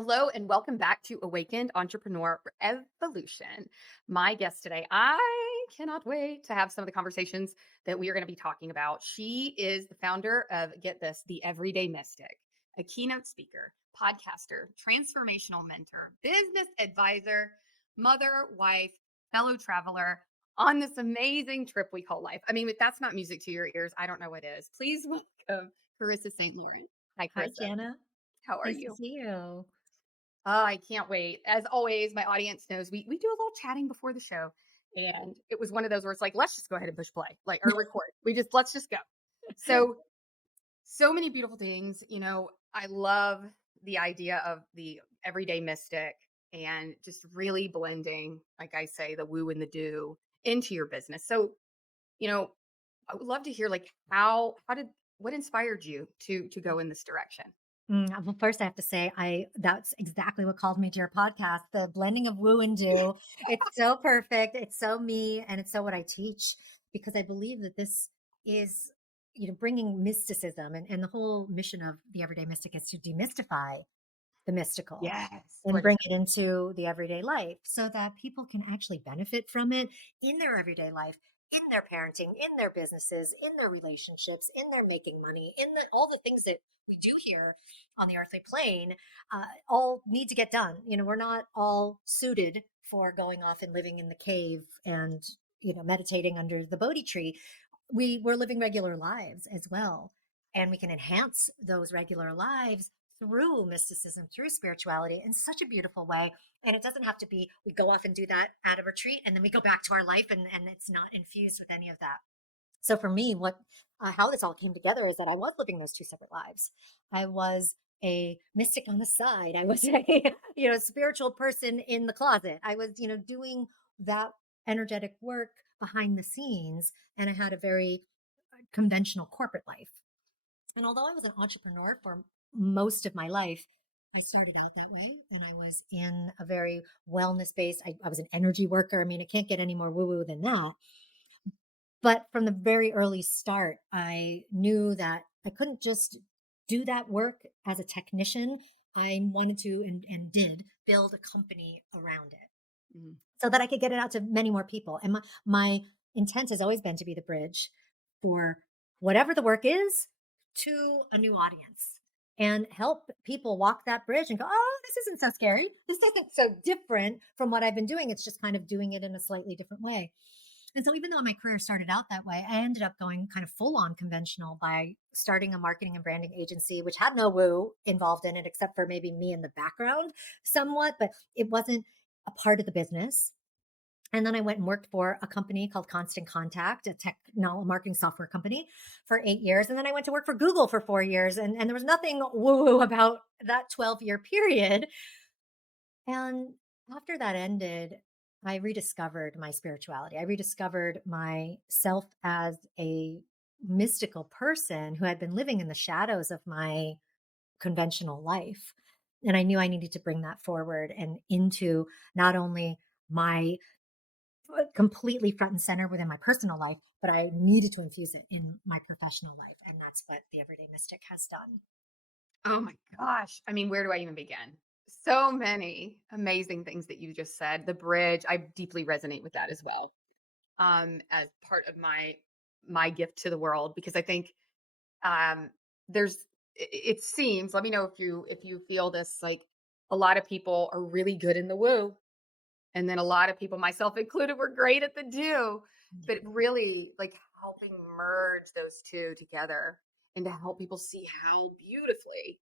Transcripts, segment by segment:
Hello and welcome back to Awakened Entrepreneur Evolution. My guest today, I cannot wait to have some of the conversations that we are going to be talking about. She is the founder of, get this, the Everyday Mystic, a keynote speaker, podcaster, transformational mentor, business advisor, mother, wife, fellow traveler on this amazing trip we call life. I mean, if that's not music to your ears, I don't know what is. Please welcome Corissa Saint Laurent. Hi, Hi, Carissa. Jana. How are Nice to you? see you. Oh, I can't wait. As always, my audience knows we do a little chatting before the show. And it was one of those where it's like, let's just go ahead and push play, like or record. Let's just go. So many beautiful things. I love the idea of the everyday mystic and just really blending, like I say, the woo and the do into your business. So, you know, I would love to hear like how did what inspired you to go in this direction? Well, first I have to say that's exactly what called me to your podcast, the blending of woo and do. It's so perfect. It's so me, and it's so what I teach because I believe that this is, bringing mysticism, and the whole mission of the Everyday Mystic is to demystify the mystical Yes. and What is bring it into the everyday life so that people can actually benefit from it in their everyday life, in their parenting, in their businesses, in their relationships, in their making money, all the things that we do here on the earthly plane, all need to get done. We're not all suited for going off and living in the cave and, meditating under the Bodhi tree. We're living regular lives as well. And we can enhance those regular lives through mysticism, through spirituality in such a beautiful way. And it doesn't have to be we go off and do that at a retreat and then we go back to our life and it's not infused with any of that. So for me, what how this all came together is that I was living those two separate lives. I was a mystic on the side. I was a spiritual person in the closet. I was doing that energetic work behind the scenes, and I had a very conventional corporate life. And although I was an entrepreneur for most of my life, I started out that way and I was in a very wellness based, I was an energy worker. I mean, it can't get any more woo woo than that. But from the very early start, I knew that I couldn't just do that work as a technician. I wanted to and did build a company around it Mhm. so that I could get it out to many more people. And my intent has always been to be the bridge for whatever the work is to a new audience and help people walk that bridge and go, oh, this isn't so scary. This isn't so different from what I've been doing. It's just kind of doing it in a slightly different way. And so, even though my career started out that way, I ended up going kind of full on conventional by starting a marketing and branding agency, which had no woo involved in it, except for maybe me in the background somewhat, but it wasn't a part of the business. And then I went and worked for a company called Constant Contact, a marketing software company for 8 years. And then I went to work for Google for 4 years. And there was nothing woo woo about that 12-year period. And after that ended, I rediscovered my spirituality. I rediscovered myself as a mystical person who had been living in the shadows of my conventional life. And I knew I needed to bring that forward and into not only my completely front and center within my personal life, but I needed to infuse it in my professional life. And that's what the Everyday Mystic has done. Oh my gosh. I mean, where do I even begin? So many amazing things that you just said. The bridge, I deeply resonate with that as well. As part of my gift to the world because I think um there's it seems, let me know if you feel this, like a lot of people are really good in the woo and then a lot of people, myself included, were great at the do, but really like helping merge those two together and to help people see how beautifully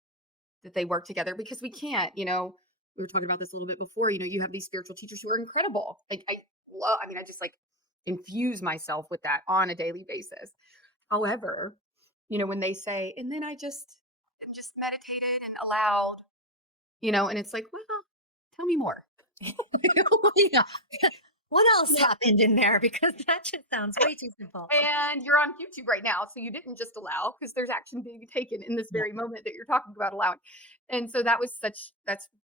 that they work together because we can't, we were talking about this a little bit before, you have these spiritual teachers who are incredible. Like I just like infuse myself with that on a daily basis. However, when they say, and then I just meditated and allowed, and it's like, well, tell me more. Yeah. What else happened in there? Because that just sounds way too simple. And you're on YouTube right now. So you didn't just allow because there's action being taken in this Yeah. very moment that you're talking about allowing. And so that's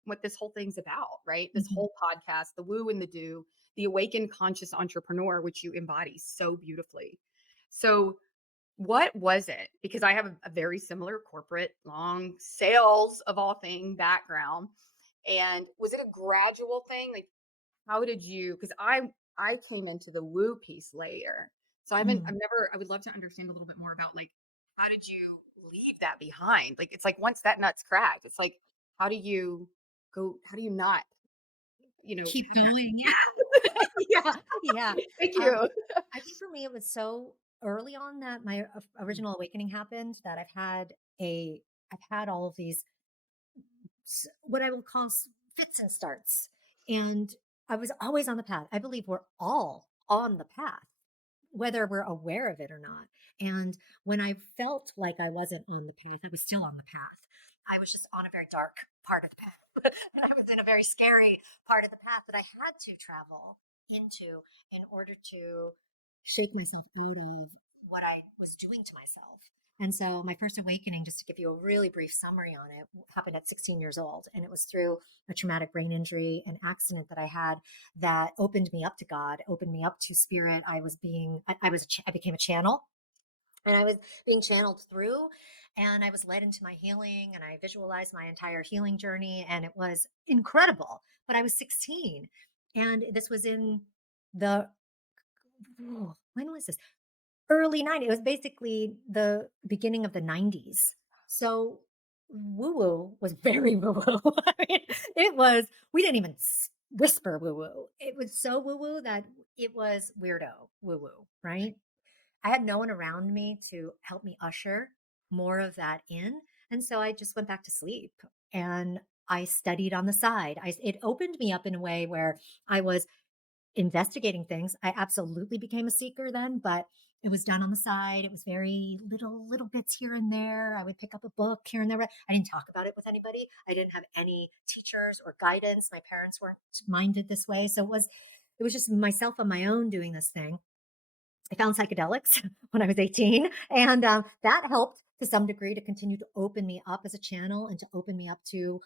what this whole thing's about, right? This Mhm. whole podcast, the woo and the do, the awakened conscious entrepreneur, which you embody so beautifully. So what was it? Because I have a very similar corporate long sales of all thing background. And was it a gradual thing? Like, how did you, because I came into the woo piece later. So I've Mm. never, I would love to understand a little bit more about like, how did you leave that behind? Like, it's like once that nut's cracked, it's like, how do you how do you not, you know, Keep going. yeah. Yeah. Thank Um, you. I think for me, it was so early on that my original awakening happened that I've had all of these what I will call fits and starts, and I was always on the path. I believe we're all on the path, whether we're aware of it or not. And when I felt like I wasn't on the path, I was still on the path. I was just on a very dark part of the path. And I was in a very scary part of the path that I had to travel into in order to shake myself out of what I was doing to myself. And so my first awakening, just to give you a really brief summary on it, happened at 16 years old. And it was through a traumatic brain injury, an accident that I had that opened me up to God, opened me up to spirit. I became a channel, and I was being channeled through, and I was led into my healing, and I visualized my entire healing journey, and it was incredible. But I was 16, and this was in the, when was this? Early 90s. It was basically the beginning of the 90s. So woo woo was very woo woo. I mean, we didn't even whisper woo woo. It was so woo woo that it was weirdo woo woo, right? I had no one around me to help me usher more of that in. And so I just went back to sleep and I studied on the side. It opened me up in a way where I was investigating things. I absolutely became a seeker then, but it was done on the side. It was very little bits here and there. I would pick up a book here and there. I didn't talk about it with anybody. I didn't have any teachers or guidance. My parents weren't minded this way. So it was just myself on my own doing this thing. I found psychedelics when I was 18, and that helped to some degree to continue to open me up as a channel and to open me up to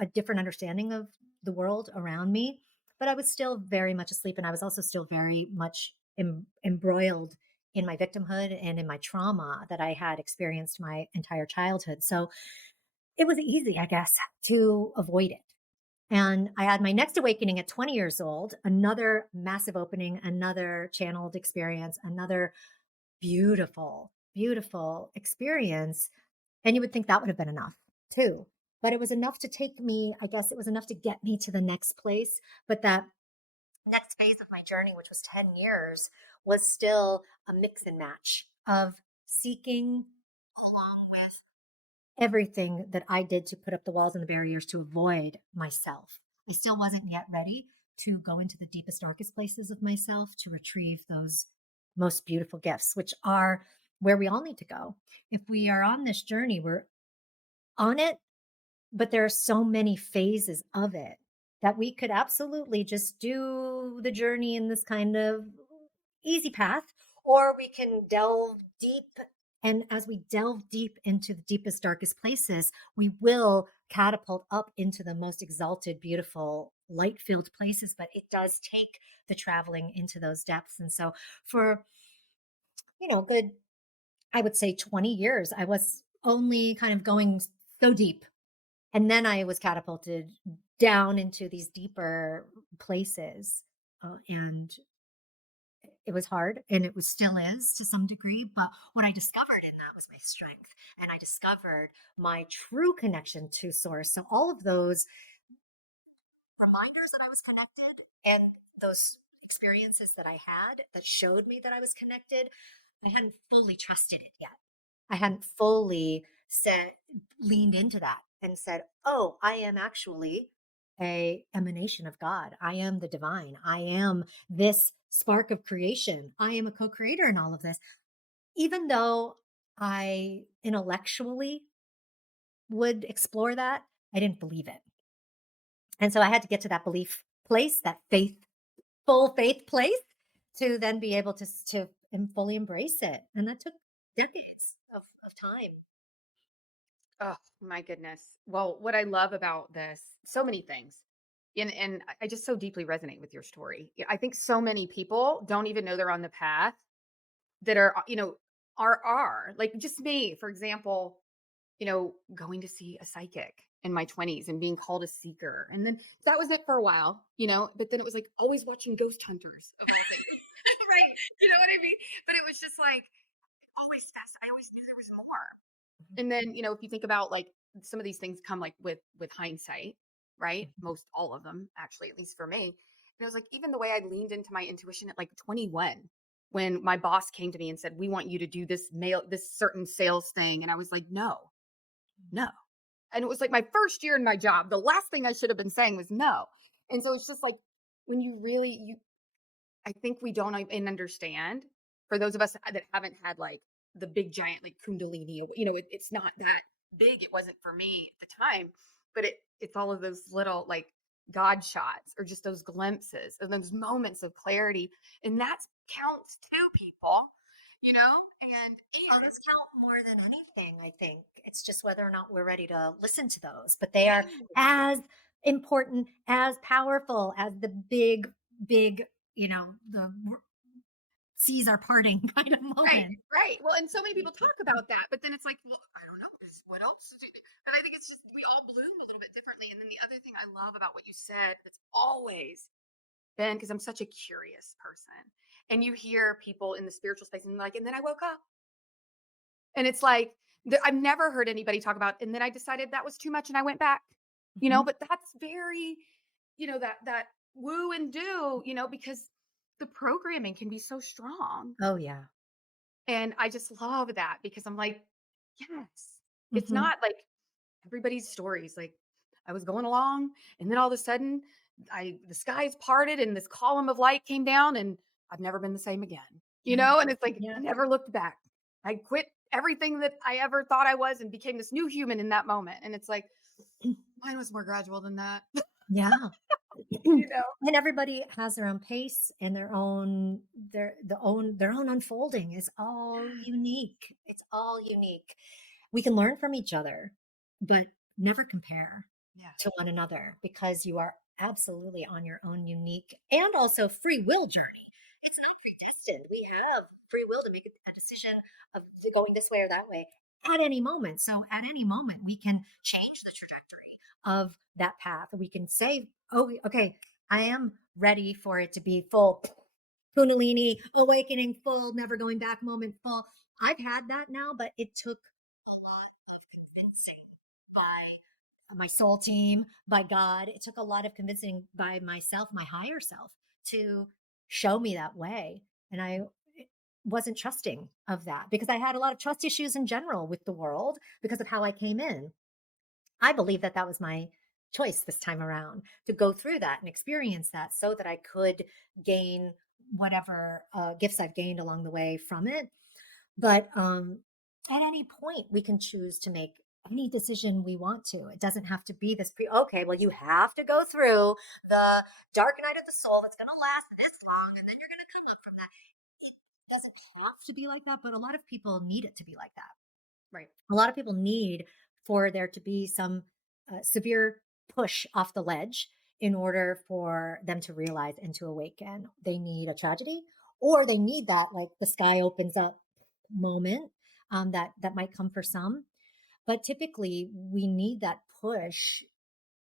a different understanding of the world around me. But I was still very much asleep, and I was also still very much embroiled in my victimhood and in my trauma that I had experienced my entire childhood. So it was easy, I guess, to avoid it. And I had my next awakening at 20 years old, another massive opening, another channeled experience, another beautiful experience. And you would think that would have been enough too. But it was enough to take me, I guess it was enough to get me to the next place. But that next phase of my journey, which was 10 years, was still a mix and match of seeking along with everything that I did to put up the walls and the barriers to avoid myself. I still wasn't yet ready to go into the deepest, darkest places of myself to retrieve those most beautiful gifts, which are where we all need to go. If we are on this journey, we're on it, but there are so many phases of it that we could absolutely just do the journey in this kind of easy path, or we can delve deep. And as we delve deep into the deepest, darkest places, we will catapult up into the most exalted, beautiful, light filled places. But it does take the traveling into those depths. And so, for, good, I would say 20 years, I was only kind of going so deep, and then I was catapulted down into these deeper places. And it was hard, and it was still is to some degree. But what I discovered in that was my strength. And I discovered my true connection to source. So all of those reminders that I was connected and those experiences that I had that showed me that I was connected, I hadn't fully trusted it yet. I hadn't fully leaned into that and said, "Oh, I am actually a emanation of God. I am the divine. I am this spark of creation. I am a co-creator in all of this." Even though I intellectually would explore that, I didn't believe it. And so I had to get to that belief place, that full faith place, to then be able to fully embrace it. And that took decades of time. Oh my goodness. Well, what I love about this, so many things. And I just so deeply resonate with your story. I think so many people don't even know they're on the path that are, are like just me, for example, going to see a psychic. in my 20s and being called a seeker. And then that was it for a while, but then it was like always watching Ghost Hunters of all things. Right. You know what I mean? But it was just like I always knew there was more. Mhm, And then, if you think about like some of these things come like with hindsight, right? mhm, Most all of them, actually, at least for me. And it was like even the way I leaned into my intuition at like 21, when my boss came to me and said, "We want you to do this certain sales thing." And I was like, "No, no." And it was like my first year in my job. The last thing I should have been saying was no. And so it's just like when you really you I think we don't even understand, for those of us that haven't had like the big giant like kundalini, it's not that big. It wasn't for me at the time, but it's all of those little like God shots or just those glimpses and those moments of clarity. And that counts too, people, Oh, and those count more than anything, I think. It's just whether or not we're ready to listen to those, but they are yes. as important, as powerful as the big, big, seas are parting kind of Right, moment. right. Well, and so many people talk about that, but then it's like, well, I don't know. What else? But I think it's just we all bloom a little bit differently. And then the other thing I love about what you said that's always been, because I'm such a curious person, and you hear people in the spiritual space and like, and then I woke up, and it's like I've never heard anybody talk about, and then I decided that was too much, and I went back. Mhm. But that's very, that woo and do, because the programming can be so strong. Oh, yeah. And I just love that because I'm like, yes, it's Mhm. not like everybody's stories. Like I was going along and then all of a sudden the skies parted and this column of light came down and I've never been the same again. Yeah. And it's like I Yeah. never looked back. I quit everything that I ever thought I was and became this new human in that moment. And it's like mine was more gradual than that. Yeah. you know? And everybody has their own pace and their own unfolding is all unique. It's all unique. We can learn from each other, but never compare Yeah. to one another because you are absolutely on your own unique and also free will journey. It's not predestined. We have free will to make a decision of going this way or that way at any moment. So at any moment, we can change the trajectory of that path. We can say, oh, okay, I am ready for it to be full Kundalini, awakening full, never going back moment full. I've had that now, but it took a lot of convincing by my soul team, by God. It took a lot of convincing by myself, my higher self, to show me that way. And I wasn't trusting of that because I had a lot of trust issues in general with the world because of how I came in. I believe that that was my choice this time around to go through that and experience that so that I could gain whatever gifts I've gained along the way from it. But at any point, we can choose to make any decision we want to. It doesn't have to be okay, well, you have to go through the dark night of the soul that's going to last this long, and then you're going to come up from that. It doesn't have to be like that, but a lot of people need it to be like that. Right. A lot of people need for there to be some severe push off the ledge in order for them to realize and to awaken. They need a tragedy, or they need that like the sky opens up moment that might come for some. But typically, we need that push.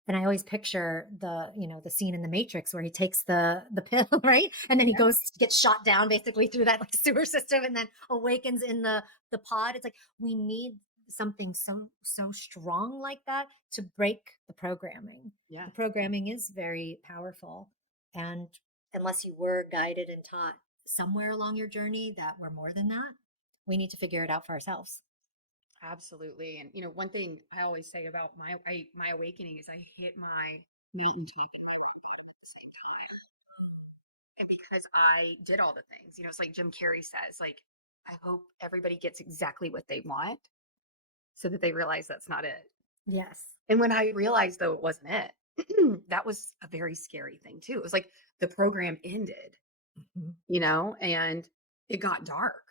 And I always picture the scene in the Matrix where he takes the pill, right? And then he Yeah. goes gets shot down basically through that like sewer system and then awakens in the pod. It's like we need something so strong like that to break the programming. Yeah. The programming is very powerful. And unless you were guided and taught somewhere along your journey that we're more than that, we need to figure it out for ourselves. Absolutely. And one thing I always say about my awakening is I hit my mountaintop at the same time. And because I did all the things, it's like Jim Carrey says, like, I hope everybody gets exactly what they want so that they realize that's not it. Yes. And when I realized though it wasn't it, that was a very scary thing too. It was like the program ended, Mhm. and it got dark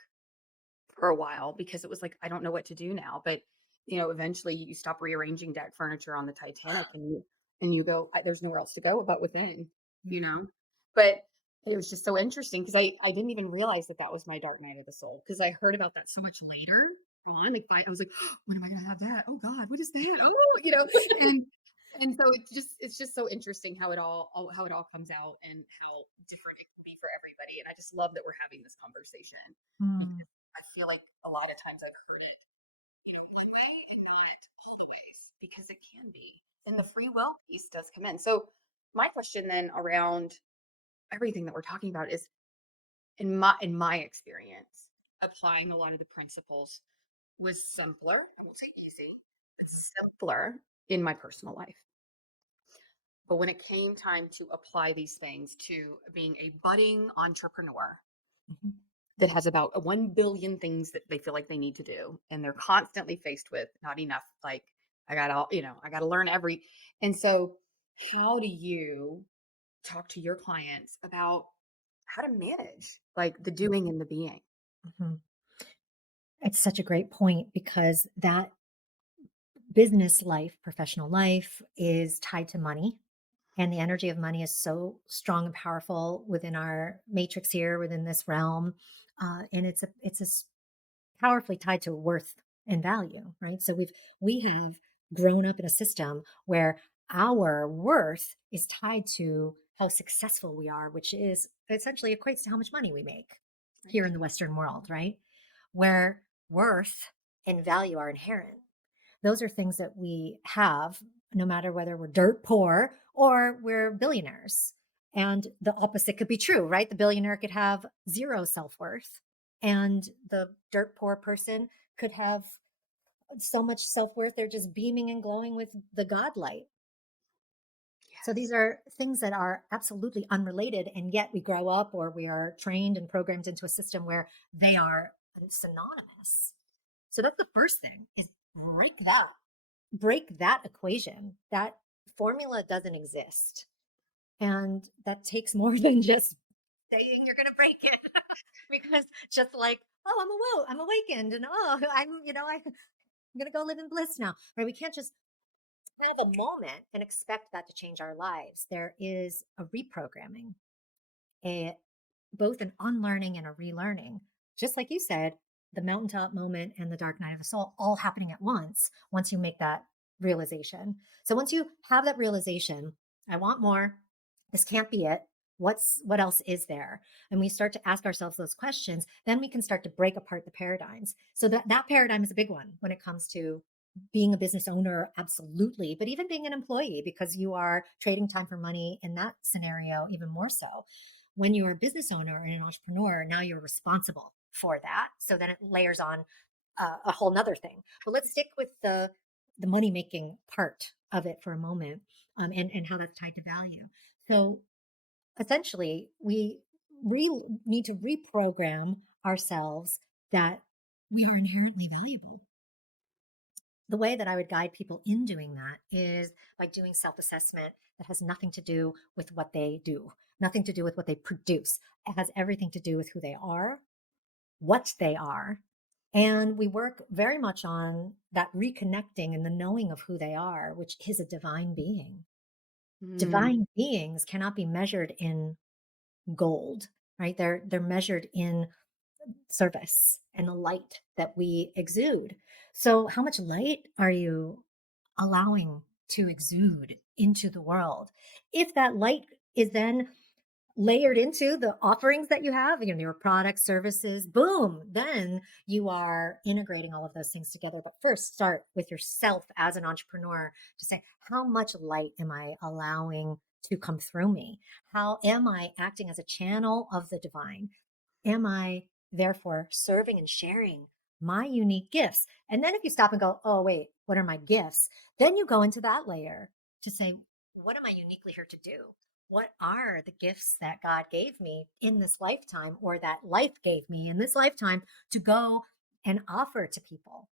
for a while because it was like, I don't know what to do now. But, eventually you stop rearranging deck furniture on the Titanic and you go, there's nowhere else to go but within, you Yeah. know? But it was just so interesting because I didn't even realize that that was my dark night of the soul because I heard about that so much later. on. Like I was like, when am I gonna have that? Oh God, what is that? Oh, and so it's just so interesting how how it all comes out and how different it can be for everybody. And I just love that we're having this conversation Mm, because I feel like a lot of times I've heard it, one way and not all the ways because it can be. And the free will piece does come in. So my question then around everything that we're talking about is in my experience, applying a lot of the principles was simpler. I won't say easy, but simpler in my personal life. But when it came time to apply these things to being a budding entrepreneur mhm. that has about 1 billion things that they feel like they need to do, and they're constantly faced with not enough, like, I got to learn and so how do you talk to your clients about how to manage like the doing and the being? Mhm. It's such a great point because that business life, professional life is tied to money. And the energy of money is so strong and powerful within our matrix here, within this realm. And powerfully tied to worth and value, right? So we have grown up in a system where our worth is tied to how successful we are, which is essentially equates to how much money we make here Right. in the Western world, right? Where worth and value are inherent. Those are things that we have no matter whether we're dirt poor or we're billionaires. And the opposite could be true, right? The billionaire could have zero self worth, and the dirt poor person could have so much self worth, they're just beaming and glowing with the God light. So these Yes. are things that are absolutely unrelated, and yet we grow up or we are trained and programmed into a system where they are synonymous. So that's the first thing is break that equation. That formula doesn't exist. And that takes more than just saying you're going to break it. Because just like, oh, I'm awakened and oh, I'm going to go live in bliss now. Right? We can't just have a moment and expect that to change our lives. There is a reprogramming, a both an unlearning and a relearning. Just like you said, the mountaintop moment and the dark night of the soul all happening at once you make that realization. So once you have that realization, I want more. This can't be it. What else is there? And we start to ask ourselves those questions, then we can start to break apart the paradigms. So that paradigm is a big one when it comes to being a business owner, absolutely, but even being an employee, because you are trading time for money in that scenario, even more so. When you're a business owner and an entrepreneur, now you're responsible for that. So then it layers on a whole nother thing. But let's stick with the money making part of it for a moment, and how that's tied to value. So essentially, we need to reprogram ourselves that we are inherently valuable. The way that I would guide people in doing that is by doing self assessment that has nothing to do with what they do, nothing to do with what they produce. It has everything to do with who they are, what they are. And we work very much on that reconnecting and the knowing of who they are, which is a divine being. Mm, Divine beings cannot be measured in gold, right? They're measured in service and the light that we exude. So, how much light are you allowing to exude into the world? If that light is then layered into the offerings that you have, your products, services, boom, then you are integrating all of those things together. But first, start with yourself as an entrepreneur to say, how much light am I allowing to come through me? How am I acting as a channel of the divine? Am I therefore serving and sharing my unique gifts? And then if you stop and go, oh, wait, what are my gifts? Then you go into that layer to say, what am I uniquely here to do? What are the gifts that God gave me in this lifetime or that life gave me in this lifetime to go and offer to people?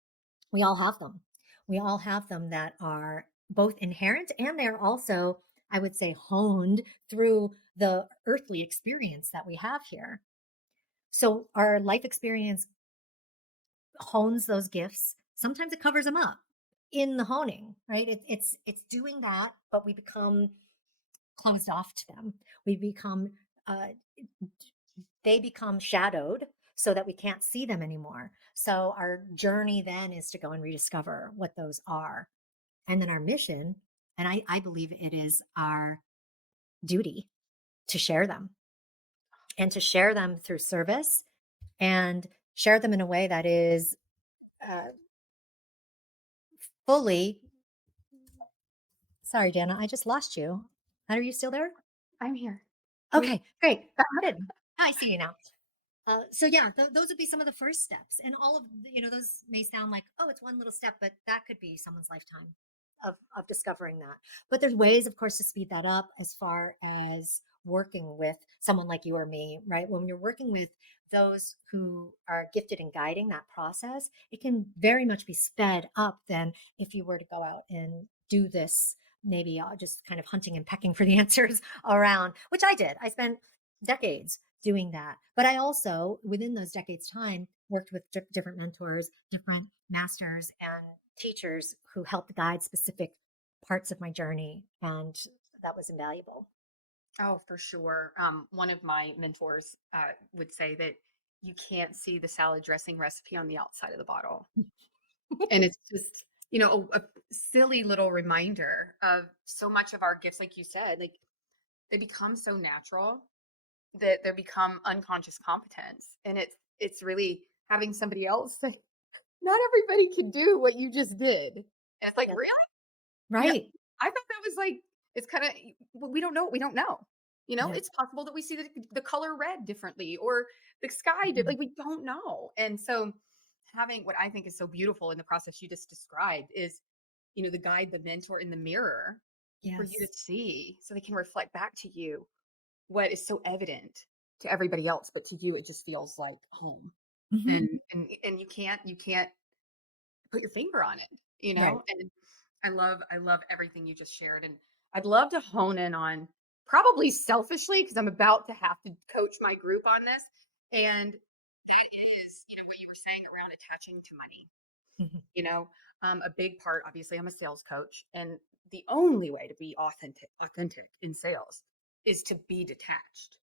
We all have them. We all have them that are both inherent and they're also, I would say, honed through the earthly experience that we have here. So our life experience hones those gifts. Sometimes it covers them up in the honing, right? It's doing that, but we become closed off to them. We become uh, they become shadowed so that we can't see them anymore. So our journey then is to go and rediscover what those are. And then our mission, and I believe it is our duty to share them, and to share them through service, and share them in a way that is uh, fully. Sorry, Jana, I just lost you. Are you still there? I'm here. Can you? Okay, great. Good. I see you now. So yeah, those would be some of the first steps, and all of those may sound like, oh, it's one little step, but that could be someone's lifetime of discovering that. But there's ways, of course, to speed that up as far as working with someone like you or me, right? When you're working with those who are gifted in guiding that process, it can very much be sped up than if you were to go out and do this. Maybe just kind of hunting and pecking for the answers around, which I did. I spent decades doing that. But I also, within those decades' time, worked with different mentors, different masters, and teachers who helped guide specific parts of my journey. And that was invaluable. Oh, for sure. One of my mentors would say that you can't see the salad dressing recipe on the outside of the bottle. And it's just, a silly little reminder of so much of our gifts, like you said, like they become so natural that they become unconscious competence. And it's really having somebody else say, not everybody can do what you just did. And it's like, Yeah. really? Yeah. Right. I thought that was like, it's kind of, we don't know what we don't know. Yeah. It's possible that we see the color red differently or the sky, Mhm. like we don't know. And so having what I think is so beautiful in the process you just described is, the guide, the mentor in the mirror for you to Yes. see so they can reflect back to you what is so evident to everybody else, but to you, it just feels like home. Hmm. And you can't put your finger on it, Right. and I love everything you just shared. And I'd love to hone in on, probably selfishly, because I'm about to have to coach my group on this. And that is, what you were saying around attaching to money. Mhm. A big part, obviously, I'm a sales coach, and the only way to be authentic in sales is to be detached.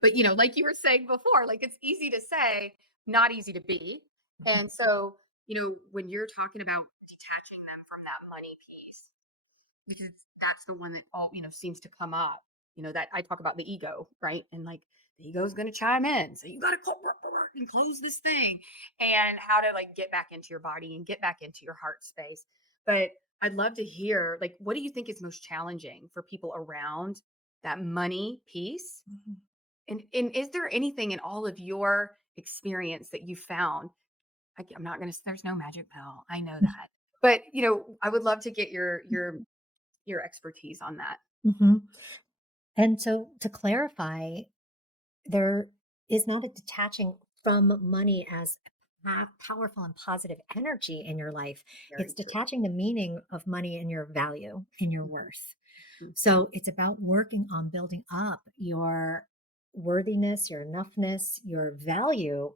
But, like you were saying before, like it's easy to say, not easy to be. Mhm. And so, when you're talking about detaching them from that money piece, because that's the one that all, seems to come up, that I talk about the ego, right? And like the ego is going to chime in. So you got to and close this thing, and how to like get back into your body and get back into your heart space. But I'd love to hear, like, what do you think is most challenging for people around that money piece? Mhm. And is there anything in all of your experience that you found? I'm not gonna. There's no magic pill. I know that, but I would love to get your expertise on that. Mhm. And so to clarify, there is not a detaching from money as powerful and positive energy in your life. It's Very true. detaching the meaning of money and your value and your Mhm, worth. mhm. So it's about working on building up your worthiness, your enoughness, your value,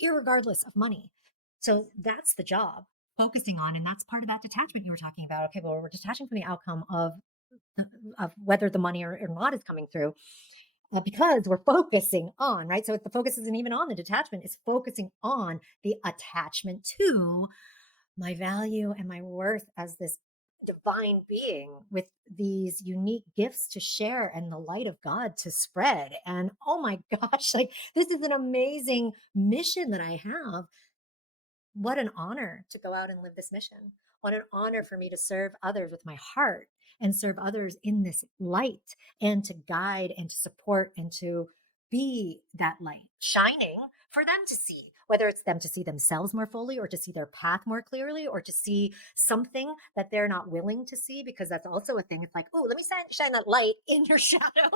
irregardless of money. So that's the job focusing on. And that's part of that detachment you were talking about. Okay, well, we're detaching from the outcome of whether the money or not is coming through, because we're focusing on, right? So if the focus isn't even on the detachment, it's focusing on the attachment to my value and my worth as this divine being with these unique gifts to share and the light of God to spread. And oh my gosh, like this is an amazing mission that I have. What an honor to go out and live this mission. What an honor for me to serve others with my heart and serve others in this light, and to guide and to support and to be that light shining for them to see, whether it's them to see themselves more fully or to see their path more clearly or to see something that they're not willing to see, because that's also a thing. It's like, oh, let me shine that light in your shadow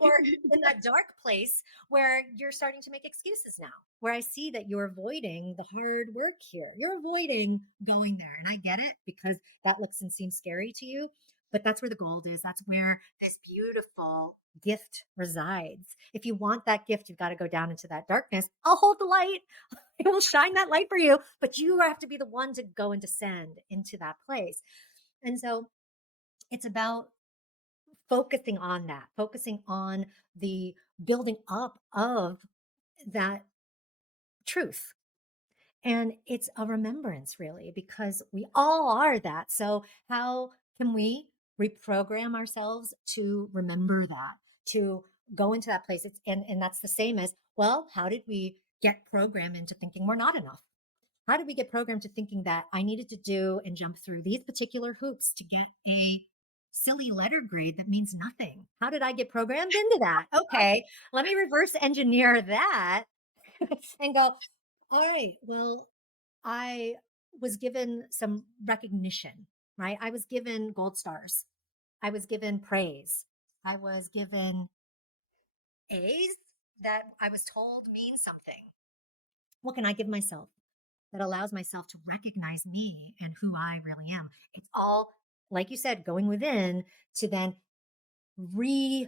or in that dark place where you're starting to make excuses now, where I see that you're avoiding the hard work here. You're avoiding going there. And I get it because that looks and seems scary to you. But that's where the gold is. That's where this beautiful gift resides. If you want that gift, you've got to go down into that darkness. I'll hold the light. It will shine that light for you, but you have to be the one to go and descend into that place. And so it's about focusing on that, focusing on the building up of that truth. And it's a remembrance, really, because we all are that. So, how can we reprogram ourselves to remember that, to go into that place? And that's the same as, well, how did we get programmed into thinking we're not enough? How did we get programmed to thinking that I needed to do and jump through these particular hoops to get a silly letter grade that means nothing? How did I get programmed into that? Okay, let me reverse engineer that and go, all right, well, I was given some recognition, right? I was given gold stars. I was given praise. I was given A's that I was told mean something. What can I give myself that allows myself to recognize me and who I really am? It's all, like you said, going within to then re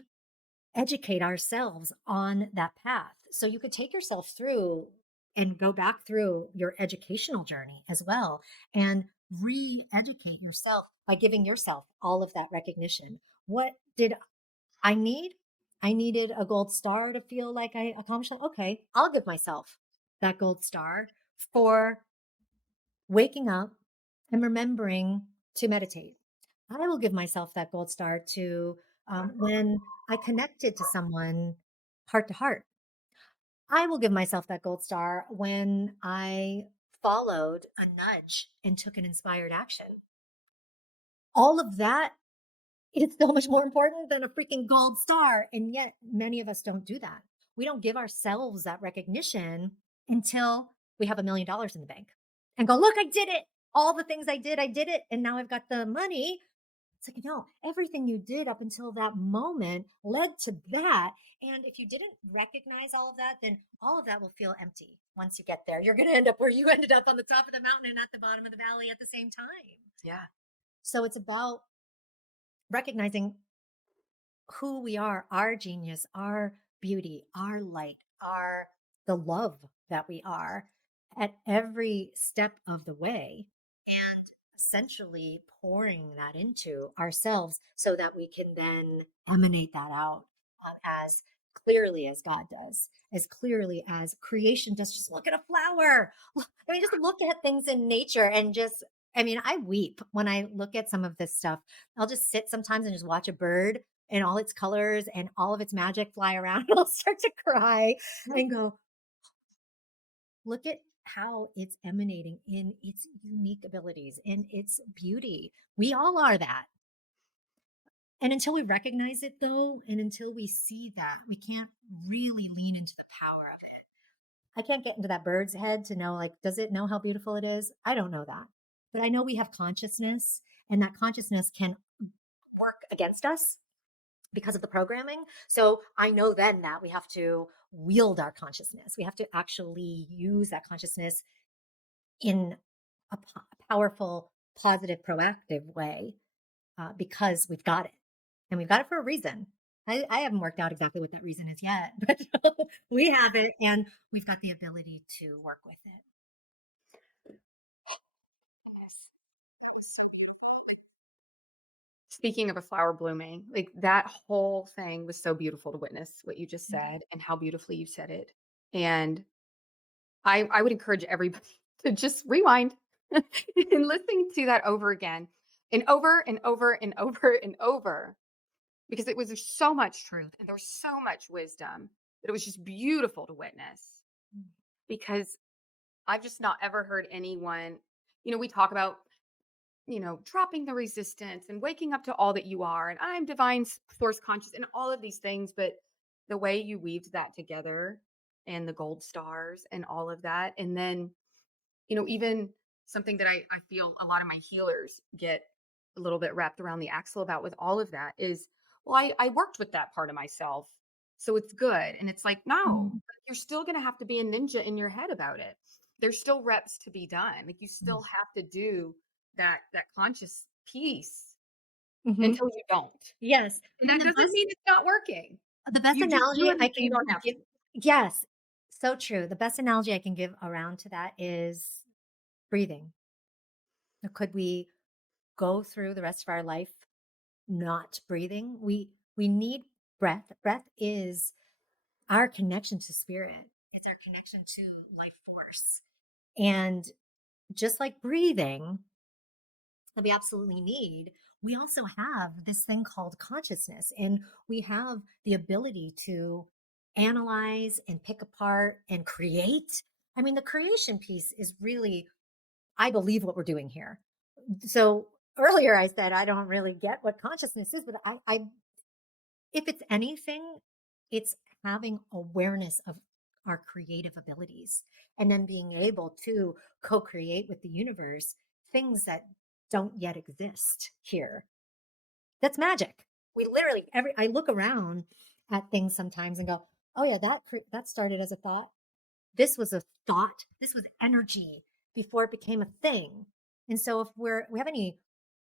educate ourselves on that path. So you could take yourself through and go back through your educational journey as well and re-educate yourself by giving yourself all of that recognition. What did I need? I needed a gold star to feel like I accomplished it. Okay, I'll give myself that gold star for waking up and remembering to meditate. I will give myself that gold star to when I connected to someone heart to heart. I will give myself that gold star when I followed a nudge and took an inspired action. All of that is so much more important than a freaking gold star. And yet, many of us don't do that. We don't give ourselves that recognition until we have $1 million in the bank and go, look, I did it. All the things I did it. And now I've got the money. It's like, no, everything you did up until that moment led to that. And if you didn't recognize all of that, then all of that will feel empty once you get there. You're going to end up where you ended up on the top of the mountain and at the bottom of the valley at the same time. Yeah. So it's about recognizing who we are, our genius, our beauty, our light, our the love that we are at every step of the way, essentially pouring that into ourselves so that we can then emanate that out as clearly as God does, as clearly as creation does. Just look at a flower. I mean, just look at things in nature and just, I mean, I weep when I look at some of this stuff. I'll just sit sometimes and just watch a bird and all its colors and all of its magic fly around. And I'll start to cry and go, look at how it's emanating in its unique abilities, in its beauty. We all are that. And until we recognize it, though, and until we see that, we can't really lean into the power of it. I can't get into that bird's head to know, like, does it know how beautiful it is? I don't know that. But I know we have consciousness, and that consciousness can work against us because of the programming. So I know then that we have to wield our consciousness. We have to actually use that consciousness in a powerful, positive, proactive way because we've got it. And we've got it for a reason. I haven't worked out exactly what that reason is yet, but we have it and we've got the ability to work with it. Speaking of a flower blooming, like that whole thing was so beautiful to witness what you just Mhm. said and how beautifully you said it. And I would encourage everybody to just rewind and listening to that over again and over and over and over and over because it was there's so much truth and there's so much wisdom that it was just beautiful to witness because I've just not ever heard anyone, we talk about, dropping the resistance and waking up to all that you are and I'm divine source conscious and all of these things, but the way you weaved that together and the gold stars and all of that and then even something that I feel a lot of my healers get a little bit wrapped around the axle about with all of that is, well, I worked with that part of myself. So it's good. And it's like, no, Mhm. you're still going to have to be a ninja in your head about it. There's still reps to be done. Like you still have to do that conscious piece Mhm. until you don't. Yes. And And that doesn't mean it's not working. the best You just do analogy it I until you can don't have give, to. yes, so true. The best analogy I can give around to that is breathing. Could we go through the rest of our life not breathing? We need breath. Breath is our connection to spirit. It's our connection to life force. And just like breathing that we absolutely need, we also have this thing called consciousness. And we have the ability to analyze and pick apart and create. I mean, the creation piece is really, I believe, what we're doing here. So earlier I said I don't really get what consciousness is, but I if it's anything, it's having awareness of our creative abilities and then being able to co-create with the universe things that don't yet exist here. That's magic. We literally every I look around at things sometimes and go, "Oh yeah, that started as a thought. This was a thought. This was energy before it became a thing." And so if we have any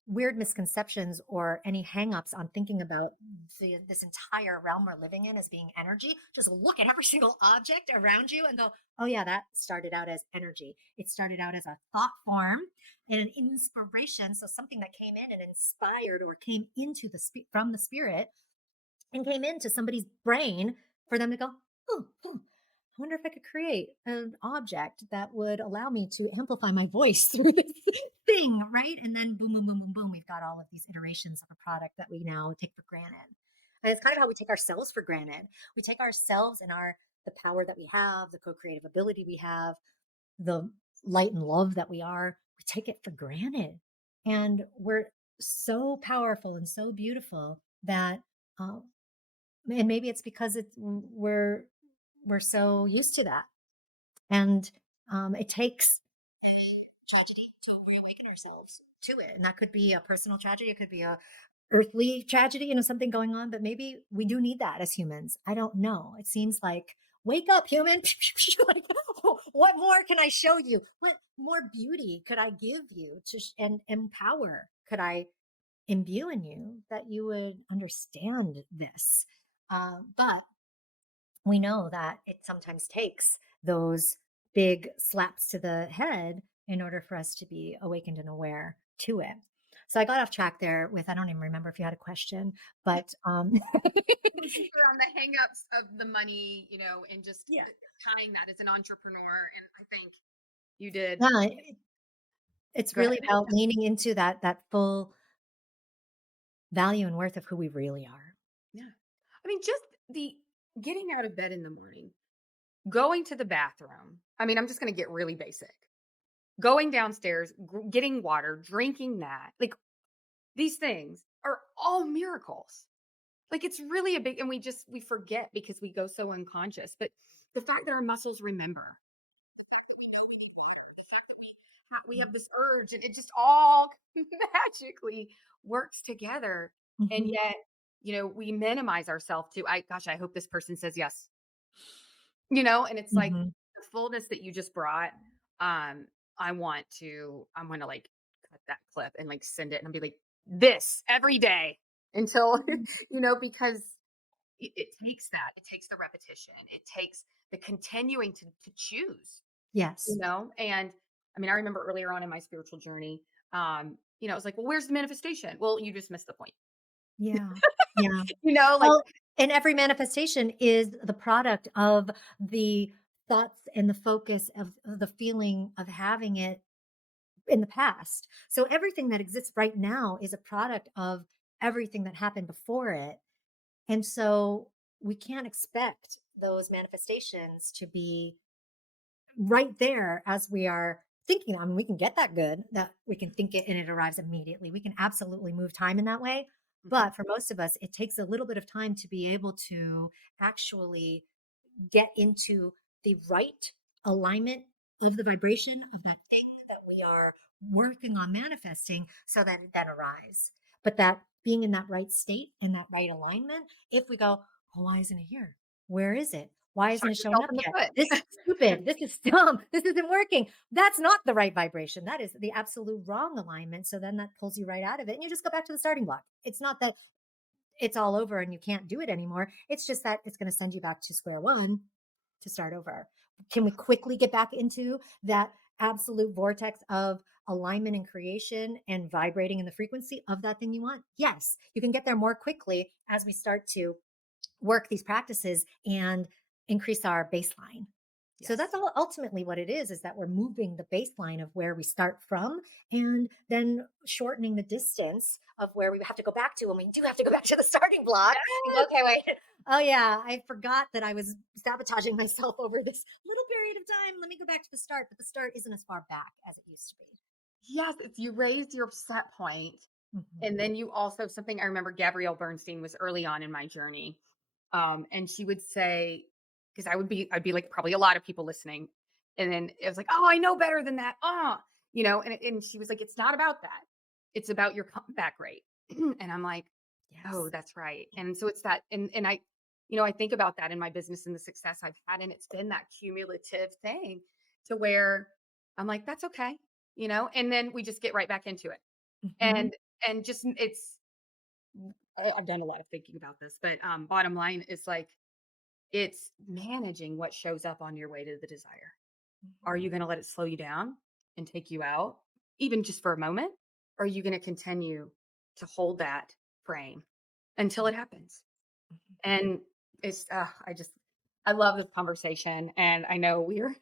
weird misconceptions or any hangups on thinking about this entire realm we're living in as being energy, just look at every single object around you and go, "Oh yeah, that started out as energy. It started out as a thought form and an inspiration, so something that came in and inspired or came into from the spirit and came into somebody's brain for them to go, oh, I wonder if I could create an object that would allow me to amplify my voice through this thing, right?" And then boom, boom, boom, boom, boom, we've got all of these iterations of a product that we now take for granted. And it's kind of how we take ourselves for granted. We take ourselves and the power that we have, the co-creative ability we have, the light and love that we are, we take it for granted. And we're so powerful and so beautiful that um, and maybe it's because we're so used to that, and it takes tragedy to reawaken ourselves to it, and that could be a personal tragedy, it could be a earthly tragedy, something going on, but maybe we do need that as humans. I don't know. It seems like, wake up, human. Like, what more can I show you? What more beauty could I give you and empower could I imbue in you that you would understand this? But we know that it sometimes takes those big slaps to the head in order for us to be awakened and aware to it. So I got off track there with, I don't even remember if you had a question, but It was just around the hangups of the money, and just yeah, tying that as an entrepreneur. And I think you did. yeah, it's Go really ahead. about leaning into that full value and worth of who we really are. Yeah. I mean, just the getting out of bed in the morning, going to the bathroom. I mean, I'm just going to get really basic. Going downstairs, getting water, drinking that. Like these things are all miracles. Like it's really a big, and we forget because we go so unconscious. But the fact that our muscles remember, we have this urge, and it just all magically works together. And Mhm, yet, we minimize ourselves to, I hope this person says yes. And it's like mhm. the fullness that you just brought. Um, I want to like cut that clip and like send it and be like, this every day until, because it takes that. It takes the repetition. It takes the continuing to choose, Yes. and I mean, I remember earlier on in my spiritual journey, it was like, well, where's the manifestation? Well, you just missed the point. Yeah. Yeah. Like, Well, and every manifestation is the product of the thoughts and the focus of the feeling of having it in the past. So everything that exists right now is a product of everything that happened before it. And so we can't expect those manifestations to be right there as we are thinking. I mean, we can get that good that we can think it and it arrives immediately. We can absolutely move time in that way. mhm, But for most of us, it takes a little bit of time to be able to actually get into the right alignment of the vibration of that thing that we are working on manifesting so that it then arrives. But that being in that right state and that right alignment, if we go, oh, why isn't it here? Where is it? Why isn't shot it showing yourself up in the yet? This foot. is stupid. This is dumb. This isn't working. That's not the right vibration. That is the absolute wrong alignment. So then that pulls you right out of it. And you just go back to the starting block. It's not that it's all over and you can't do it anymore. It's just that it's going to send you back to square one to start over. Can we quickly get back into that absolute vortex of alignment and creation and vibrating in the frequency of that thing you want? Yes, you can get there more quickly as we start to work these practices and increase our baseline. So that's Yes. ultimately what it is that we're moving the baseline of where we start from and then shortening the distance of where we have to go back to when we do have to go back to the starting block and go, Yes. okay, wait. Oh yeah, I forgot that I was sabotaging myself over this little period of time. Let me go back to the start, but the start isn't as far back as it used to be. Yes, it's you raised your set point, Mhm. and then you also something I remember Gabrielle Bernstein was early on in my journey, and she would say, because I'd be like probably a lot of people listening, and then it was like, "Oh, I know better than that." And she was like, "It's not about that. It's about your comeback rate." And I'm like, "Oh, Yes. that's right." And so it's that, and I, I think about that in my business and the success I've had, and it's been that cumulative thing to where I'm like, "That's okay," and then we just get right back into it, Mhm. and just it's I've done a lot of thinking about this, but bottom line is like it's managing what shows up on your way to the desire. Are Mhm. you going to let it slow you down and take you out, even just for a moment? Or are you going to continue to hold that frame until it happens? Mhm. And it's, I love this conversation. And I know we're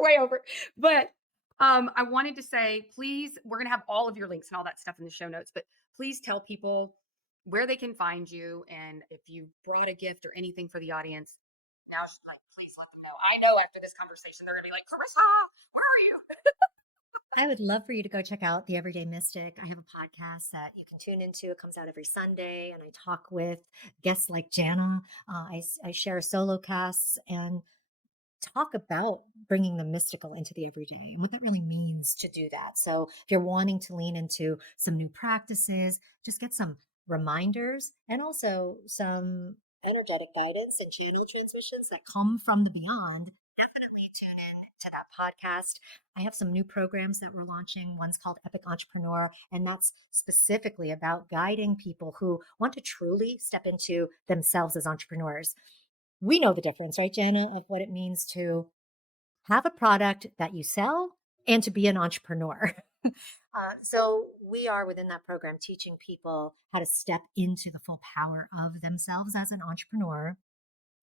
way over, but I wanted to say, please, we're going to have all of your links and all that stuff in the show notes, but please tell people where they can find you. And if you brought a gift or anything for the audience, now's the time. Please let them know. I know after this conversation, they're going to be like, Carissa, where are you? I would love for you to go check out The Everyday Mystic. I have a podcast that you can tune into. It comes out every Sunday, and I talk with guests like Jana. I share solo casts and talk about bringing the mystical into the everyday and what that really means to do that. So, if you're wanting to lean into some new practices, just get some reminders and also some energetic guidance and channel transmissions that come from the beyond. Definitely tune in to that podcast. I have some new programs that we're launching. One's called Epic Entrepreneur, and that's specifically about guiding people who want to truly step into themselves as entrepreneurs. We know the difference, right, Jana, of what it means to have a product that you sell and to be an entrepreneur. So we are within that program teaching people how to step into the full power of themselves as an entrepreneur,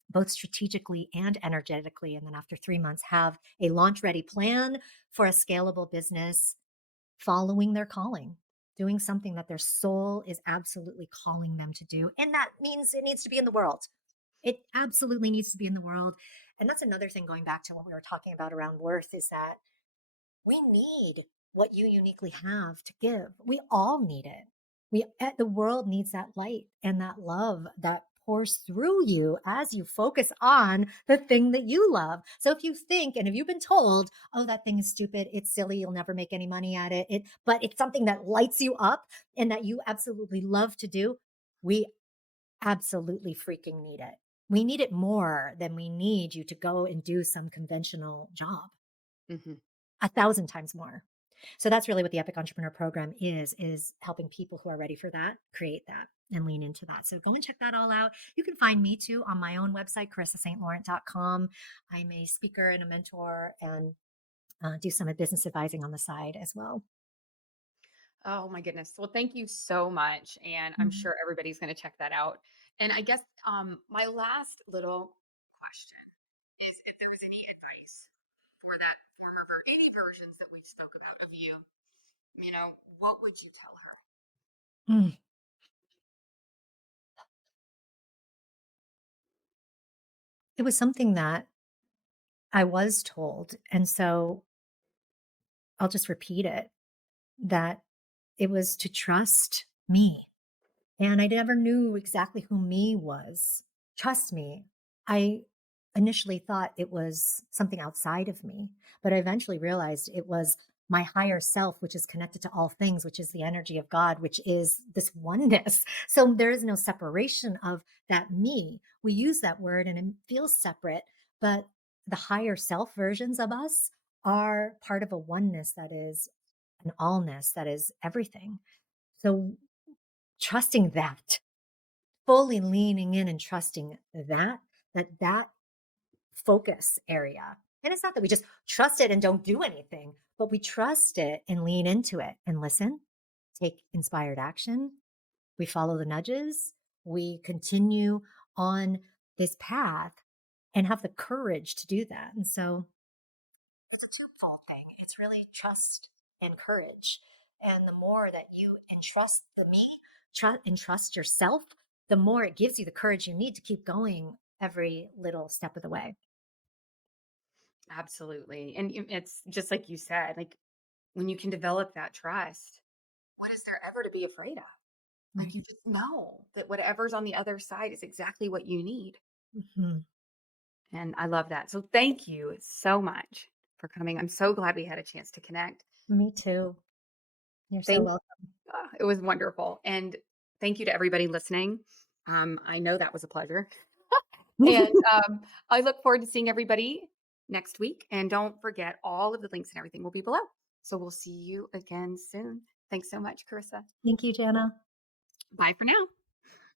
both strategically and energetically. And then after 3 months, have a launch ready plan for a scalable business following their calling, doing something that their soul is absolutely calling them to do. And that means it needs to be in the world. It absolutely needs to be in the world. And that's another thing going back to what we were talking about around worth is that we need what you uniquely have to give. We all need it. The world needs that light and that love that pours through you as you focus on the thing that you love. So if you think and if you've been told, "Oh, that thing is stupid, it's silly, you'll never make any money at it," but it's something that lights you up and that you absolutely love to do, we absolutely freaking need it. We need it more than we need you to go and do some conventional job. Hmm. 1,000 times more. So that's really what the Epic Entrepreneur Program is helping people who are ready for that, create that and lean into that. So go and check that all out. You can find me too on my own website, CorissaSaintLaurent.com. I'm a speaker and a mentor and do some business advising on the side as well. Oh my goodness. Well, thank you so much. And I'm Mhm. sure everybody's going to check that out. And I guess my last little question is if there was any advice for that former any versions that we spoke about of you, what would you tell her? Mm. It was something that I was told. And so I'll just repeat it that it was to trust me. And I never knew exactly who me was. Trust me, I initially thought it was something outside of me, but I eventually realized it was my higher self, which is connected to all things, which is the energy of God, which is this oneness. So there is no separation of that me. We use that word and it feels separate, but the higher self versions of us are part of a oneness that is an allness, that is everything. So trusting that, fully leaning in and trusting that focus area. And it's not that we just trust it and don't do anything, but we trust it and lean into it and listen, take inspired action. We follow the nudges. We continue on this path and have the courage to do that. And so it's a twofold thing. It's really trust and courage. And the more that you entrust entrust yourself, the more it gives you the courage you need to keep going every little step of the way. Absolutely. And it's just like you said, like when you can develop that trust, what is there ever to be afraid of? Like Right. you just know that whatever's on the other side is exactly what you need. Mhm. And I love that. So thank you so much for coming. I'm so glad we had a chance to connect. Me too. You're so Thank welcome. It was wonderful. And thank you to everybody listening. I know that was a pleasure. And I look forward to seeing everybody next week. And don't forget, all of the links and everything will be below. So we'll see you again soon. Thanks so much, Carissa. Thank you, Jana. Bye for now.